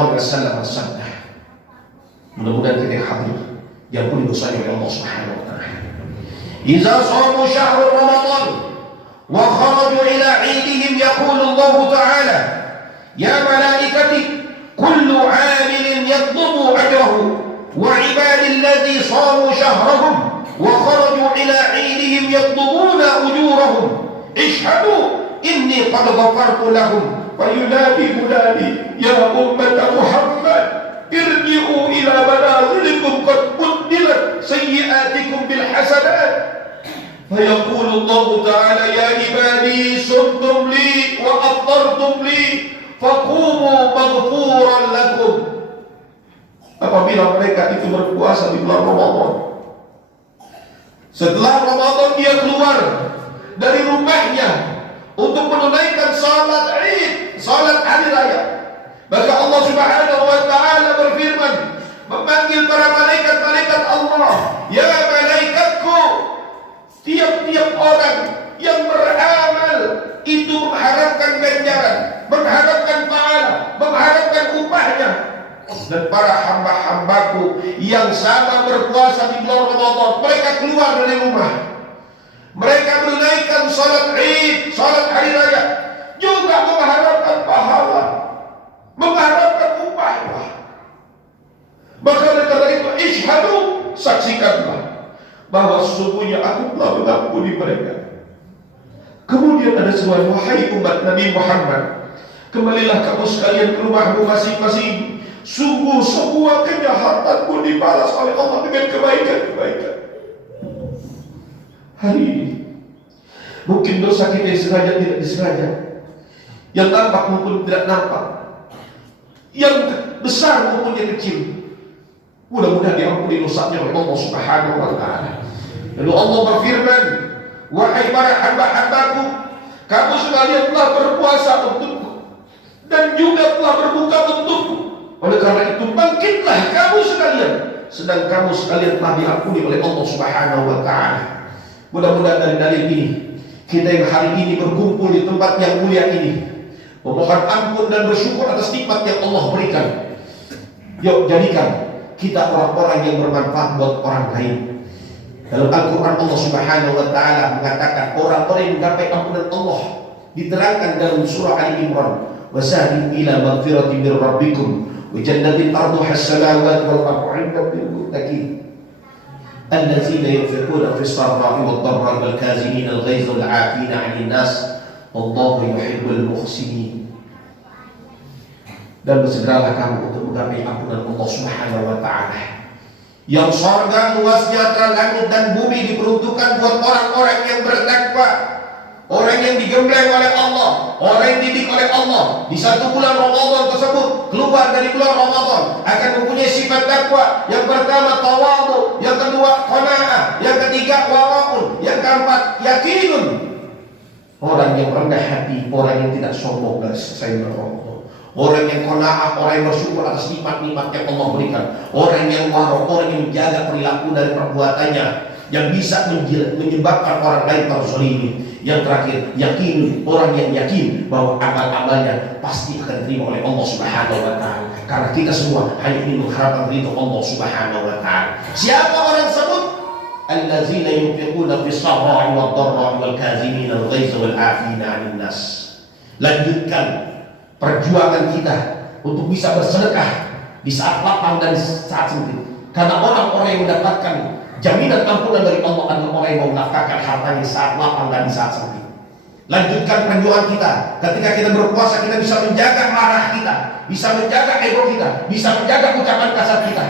Shallallahu Alaihi Wasallam bersabda, mudah-mudahan kita hadir diampuni dosanya oleh Allah Subhanahu Wa Taala. Idza shamu syahr Ramadan wa kharaju ila 'idihim yaqulu Allah Ta'ala ya malaikati kullu 'amilin yatlubu ajrahu wa 'ibadi alladhi shamu syahrahum wa kharaju ila 'idihim yatlubuna ujurahum ishhadu inni qad ghafartu lahum fayunadi munadi ya ummata Muhammad irji'u ila manazilikum qad buddilat sayyi'atikum bil hasanat fayaqulu Allah Ta'ala ya ibadi sumtum li wa aftartum li faqumu maghfuran lakum. Apabila mereka itu berpuasa di bulan Ramadan, setelah Ramadan dia keluar dari rumahnya untuk menunaikan salat Id, salat hari raya, maka Allah Subhanahu Wa Taala berfirman, memanggil para malaikat-malaikat Allah, ya malaikatku, tiap-tiap orang yang beramal itu mengharapkan ganjaran, mengharapkan pahala, mengharapkan upahnya. Dan para hamba-hambaku yang sama berpuasa di bulan Ramadan, mereka keluar dari rumah, mereka menunaikan salat Id, salat hari raya, juga mengharapkan pahala, mengharapkan upahnya. Maka karena itu ishadu, saksikanlah bahwa sesungguhnya aku telah mengampuni mereka. Kemudian ada sebuah, wahai umat Nabi Muhammad, kembalilah kamu sekalian ke rumahmu masing-masing. Sungguh semua kejahatanmu dibalas oleh Allah dengan kebaikan-kebaikan. Hari ini mungkin dosa kita disengaja tidak disengaja, yang nampak maupun tidak nampak, yang besar maupun yang kecil, mudah-mudahan diampuni dosanya oleh Allah Subhanahu Wa Taala. Lalu Allah berfirman, wahai para hamba-hambaku, kamu sekalian telah berpuasa untukku dan juga telah berbuka untukku. Oleh karena itu bangkitlah kamu sekalian, sedang kamu sekalian telah diampuni oleh Allah Subhanahu Wa Taala. Mudah-mudahan dari dalil ini kita yang hari ini berkumpul di tempat yang mulia ini memohon ampun dan bersyukur atas nikmat yang Allah berikan. Yuk jadikan kita orang-orang yang bermanfaat buat orang lain. Dalam Al-Quran Allah Subhanahu Wa Taala mengatakan orang-orang yang menggapai ampunan Allah diterangkan dalam surah Al-Imran, wasari'u ila maghfiratin min rabbikum wa jannatin arduha as-samawati wal ardu 'inda lil muttaqin allazina yunfiquna fis sarra'i wad dharra'i wal kazimina al-ghayza wal 'afina 'anil nas wallahu yuhibbul muhsinin. Dan bersegeralah kamu untuk menggapai ampunan Allah Subhanahu Wa Taala. Yang surga luasnya antara langit dan bumi diperuntukkan buat orang-orang yang bertakwa, orang yang digembleng oleh Allah, orang yang dididik oleh Allah. Di satu bulan Ramadan tersebut, keluar dari bulan Ramadan akan mempunyai sifat takwa. Yang pertama tawadhu, yang kedua qanaah, yang ketiga wara'un, yang keempat yakinun. Orang yang rendah hati, orang yang tidak sombong dan selesai Ramadan. Orang yang qanaah, orang yang bersyukur atas nikmat-nikmat yang Allah berikan. Orang yang waro, orang yang menjaga perilaku dari perbuatannya, yang bisa menyebabkan orang lain terzalimi. Yang terakhir, yakin, orang yang yakin bahwa amal-amalnya pasti akan diterima oleh Allah Subhanahu Wa Taala. Karena kita semua hanya ingin mengharapkan ridho Allah Subhanahu Wa Taala. Siapa orang tersebut? Allazina yunfiquna fis sarra'i wad dharra'i wal kazimina al-ghaiza wal 'afina 'anil nas. Lanjutkan perjuangan kita untuk bisa bersedekah di saat lapang dan di saat sempit. Karena orang-orang yang mendapatkan jaminan ampunan dari Allah adalah orang yang menafkahkan hartanya di saat lapang dan di saat sempit. Lanjutkan perjuangan kita. Ketika kita berpuasa, kita bisa menjaga marah kita, bisa menjaga ego kita, bisa menjaga ucapan kasar kita,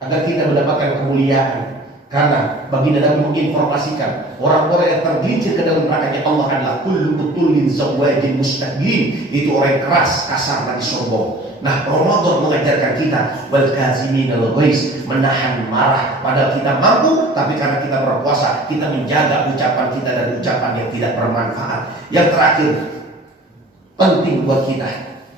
agar kita mendapatkan kemuliaan. Karena baginda Nabi menginformasikan orang-orang yang tergelincir ke dalam nerakanya Allah adalah kullu utulin zawajin mustaqim. Itu orang yang keras, kasar, dan sombong. Nah, Ramadan mengajarkan kita wal kaziminal ghaiz, menahan marah. Padahal kita mampu, tapi karena kita berpuasa, kita menjaga ucapan kita dari ucapan yang tidak bermanfaat. Yang terakhir, penting buat kita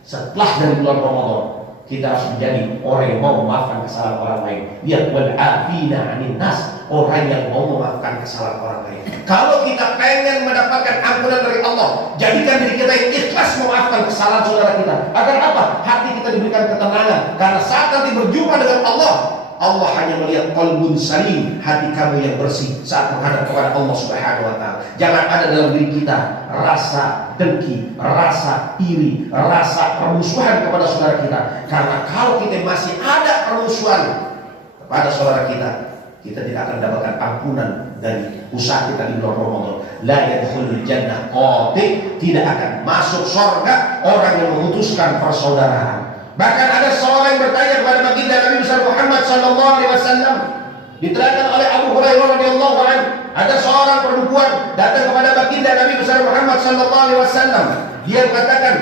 setelah dari bulan Ramadan, Kita harus menjadi orang yang mau memaafkan kesalahan orang lain. Lihat, wal afina 'anil nas, orang yang mau memaafkan kesalahan orang lain. Kalau kita pengen mendapatkan ampunan dari Allah, jadikan diri kita yang ikhlas memaafkan kesalahan saudara kita. Agar apa? Hati kita diberikan ketenangan. Karena saat nanti berjumpa dengan Allah, Allah hanya melihat qalbun salim, hati kamu yang bersih saat menghadap kepada Allah Subhanahu wa taala. Jangan ada dalam diri kita rasa dengki, rasa iri, rasa permusuhan kepada saudara kita. Karena kalau kita masih ada permusuhan kepada saudara kita, kita tidak akan mendapatkan ampunan dari usaha kita di bulan Ramadan. La yadkhulul jannah qati, tidak akan masuk surga orang yang memutuskan persaudaraan. Bahkan ada seorang yang bertanya kepada baginda Nabi besar Muhammad sallallahu alaihi wasallam. Diterangkan oleh Abu Hurairah radhiyallahu anhu, ada seorang perempuan datang kepada baginda Nabi besar Muhammad sallallahu alaihi wasallam. Dia mengatakan,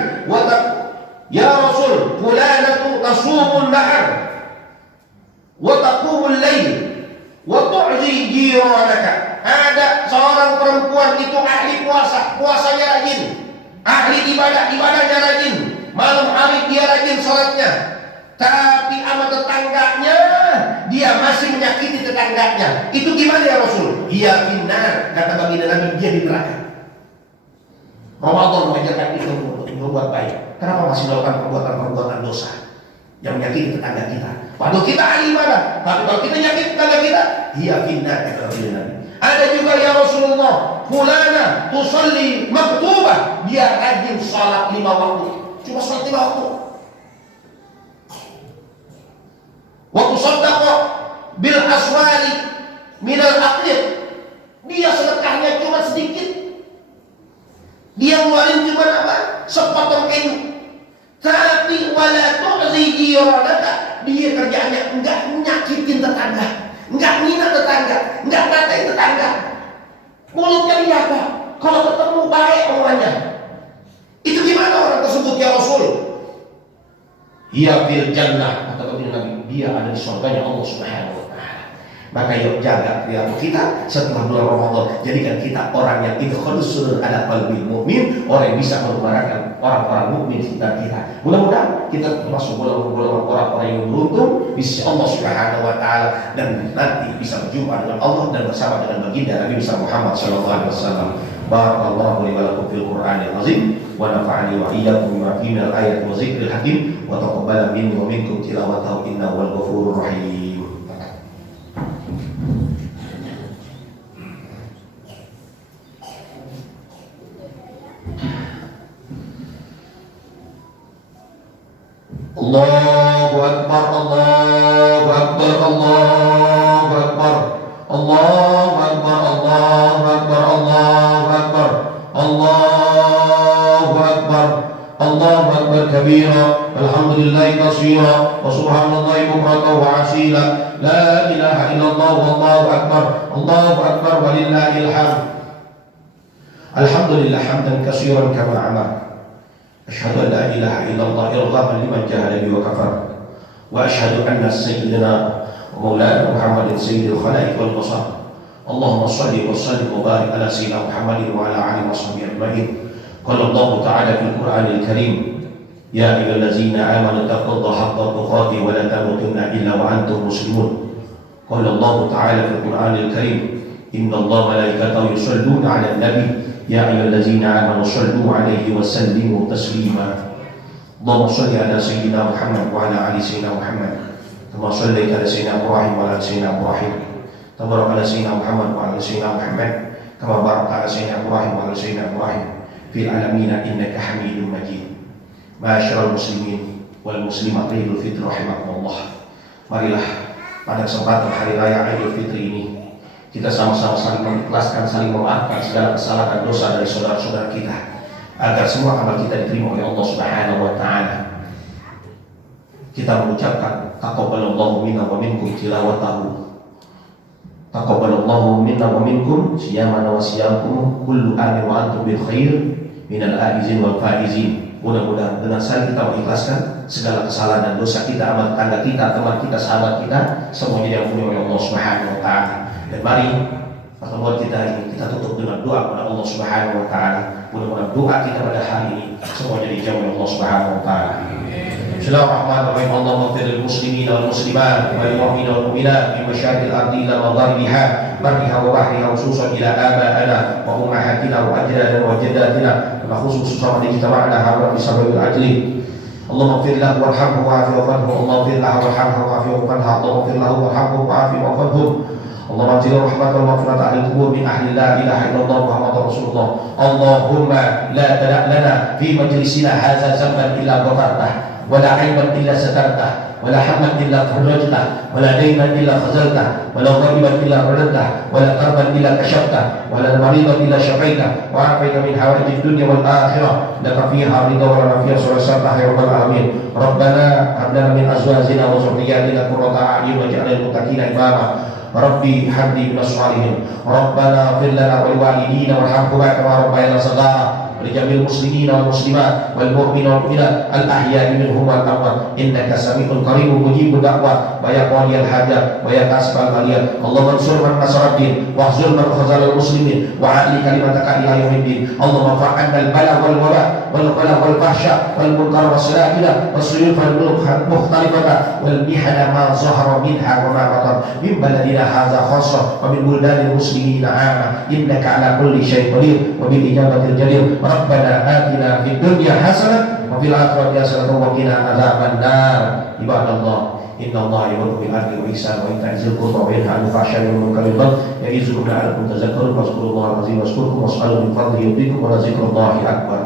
"Ya Rasul, fulanatu tasumun nahar wa taqumul lail wa tu'zi jiranaka." Ada seorang perempuan itu ahli puasa, puasanya rajin, ahli ibadah, ibadahnya rajin. Malam hari dia rajin sholatnya, tapi sama tetangganya dia masih menyakiti tetangganya. Itu gimana ya Rasul? Iya benar, kata baginda Nabi, dia di neraka. Ramadan mengajarkan kita untuk berbuat baik. Kenapa masih melakukan perbuatan-perbuatan dosa yang menyakiti tetangga kita? Padahal kita ahli ibadah, tapi kalau kita menyakiti tetangga kita, iya benar, kata baginda Nabi. Ada juga ya Rasulullah, fulana tusalli maktubah, dia rajin sholat 5 waktu. Cuma sholat 5 waktu. Waktu sodako bil aswari minal akhir, dia sedekahnya cuma sedikit. Dia ngeluarin cuma apa? Sepotong kayu. Tapi wala tu'zi jiranaka, dia kerjanya enggak nyakitin tetangga, enggak ngina tetangga, enggak ngatain tetangga. Mulutnya dijaga, kalau ketemu baik omongannya. Itu gimana orang tersebut ya Rasul? Ia fil jannah, kata baginda Nabi, dia ada di surganya Allah Subhanahu wa taala. Maka yuk jaga perilaku kita setelah bulan Ramadan. Jadikan kita orang yang idkhulus surur ala qalbil mu'min, orang yang bisa merupakan orang-orang mukmin sekitar kita. Mudah-mudahan kita termasuk golongan orang-orang yang beruntung di sisi Allah Subhanahu wa taala dan nanti bisa berjumpa dengan Allah dan bersama dengan baginda Nabi Muhammad sallallahu alaihi wasallam. Barakallahu li wa lakum fil Qur'anil azim wa nafa'ani wa iyyakum bima fihi minal ayati wa dzikril hakim wa taqabbala minni wa minkum tilawatahu innahu wal ghafurur rahim. Allahu akbar, Allahu akbar, Allahu akbar, Allahu akbar, Allahu akbar, Allahu akbar, Allahu akbar, Allahu akbar kabira, alhamdulillahi katsira, wa subhanallahi bukratan wa asila, la ilaha illallah wallahu akbar, Allahu akbar walillahil hamd. Alhamdulillah hamdan katsiran kama amara. Asyhadu an la ilaha illallah irghaman liman jahada bi wa kafar. Wa asyhadu anna sayyidina wa maulana Muhammadin sayyidil khalaiq wal bashar. Allahumma shalli wa sallim wa barik ala sayyidina Muhammadin wa ala alihi washabihi ajma'in. Qala Allah ta'ala fil Qur'anil Karim, ya ayyuhallazina amanu taqullaha haqqa tuqatih wa la tamutunna illa wa antum muslimun. Qala Allah ta'ala fil Qur'anil Karim, inna Allah malaikatahu yusalluna 'alan nabi ya ayyuhallazina amanu sallu 'alaihi wa sallimu taslima. Allahumma shalli ala sayyidina Muhammad wa ala ali sayyidina Muhammad kama shallaita ala sayyidina Ibrahim wa ala sayyidina Ibrahim. Tabarak ala sayyidina Muhammad wa ala sayyidina Muhammad kama barakta ala sayyidina Ibrahim wa ala sayyidina Ibrahim fil alamin innaka Hamidum Majid. Ma'asyiral muslimin wal muslimat, Idul Fitri rahimakumullah. Marilah pada kesempatan hari raya Idul Fitri ini kita sama-sama saling mengikhlaskan, saling memaafkan segala kesalahan dan dosa dari saudara-saudara kita, agar semua amal kita diterima oleh Allah Subhanahu wa taala. Kita mengucapkan taqabbalallahu minna wa minkum tilawatahu. Taqabbalallahu minna wa minkum siyamana wa siyamukum kullu amin wa antum bil khair minal aizin wal faizin. Mudah-mudahan dengan saling kita mengikhlaskan segala kesalahan dan dosa kita, amal tangga kita, teman kita, sahabat kita, semuanya diampuni oleh Allah Subhanahu wa taala. Dan mari pertemuan kita ini kita tutup dengan doa kepada Allah Subhanahu wa taala. Mudah-mudahan doa kita pada hari ini semuanya dijawab oleh Allah Subhanahu wa taala. Bismillahirrahmanirrahim. Allahumma ighfir lil muslimina wal muslimat wal mu'minina wal mu'minat fi masyariqil ardi ila magharibiha barriha wa bahriha khususan ila aba'ana wa ummahatina wa ajdadina wa jaddatina wa khususan li jama'ana hadha bi sababil ajli. Allahumma ighfir lahu warhamhu wa'afihi wa'fu anhu. Allahumma ighfir lahu warhamhu wa'afihi wa'fu anhu. Allahumma ighfir lahu warhamhu wa'afihi wa'fu anhu. Allahumma anzil rahmatan wa maghfiratan ahli kubur min ahli la ilaha illallah Muhammadur Rasulullah. Allahumma la tada' lana fi majlisina hadza zamban illa ghafartah ولا عيبا إلا سترته ولا حما إلا فرجته ولا دينا إلا خزلته ولا ضريبا إلا رددته ولا كربا إلا كشفته ولا مريضا إلا شفيته وعافيت من حوائج الدنيا والآخرة لك فيها رضا ولنا فيها سعادة يا رب العالمين. ربنا هب لنا من أزواجنا وذرياتنا قرة أعين واجعلنا للمتقين إماما. ربي هب لي من الصالحين. ربنا اغفر لنا ولوالدينا وارحمهما كما ربيانا صغارا ولجميع المسلمين والمسلمات والمؤمنين والمؤمنات الأحياء منهم والأموات إنك سميع قريب مجيب الدعوة ويا قاضي الحاجات ويا كاشف البليات. اللهم انصر من نصر الدين واخذل من خذل المسلمين وعلي كلمتك إلى يوم الدين. اللهم ارفع عنا البلاء والوباء والغلا والفحشاء والمنكر والسلاسل والسيوف المختلفة والمحن ما ظهر منها وما بطن من بلدنا هذا خاصة ومن بلدان المسلمين عامة إنك على كل شيء قدير وبالإجابة الجدير. ربنا آتنا في الدنيا حسنة وفي الآخرة حسنة وقنا عذاب النار. عباد الله إن الله يأمر بالعدل والإحسان وإيتاء ذي القربى وينهى عن الفحشاء والمنكر والبغي يعظكم لعلكم تذكرون فاذكروا الله العظيم واذكركم واسألوا من فضله يؤتكم ولذكر الله أكبر.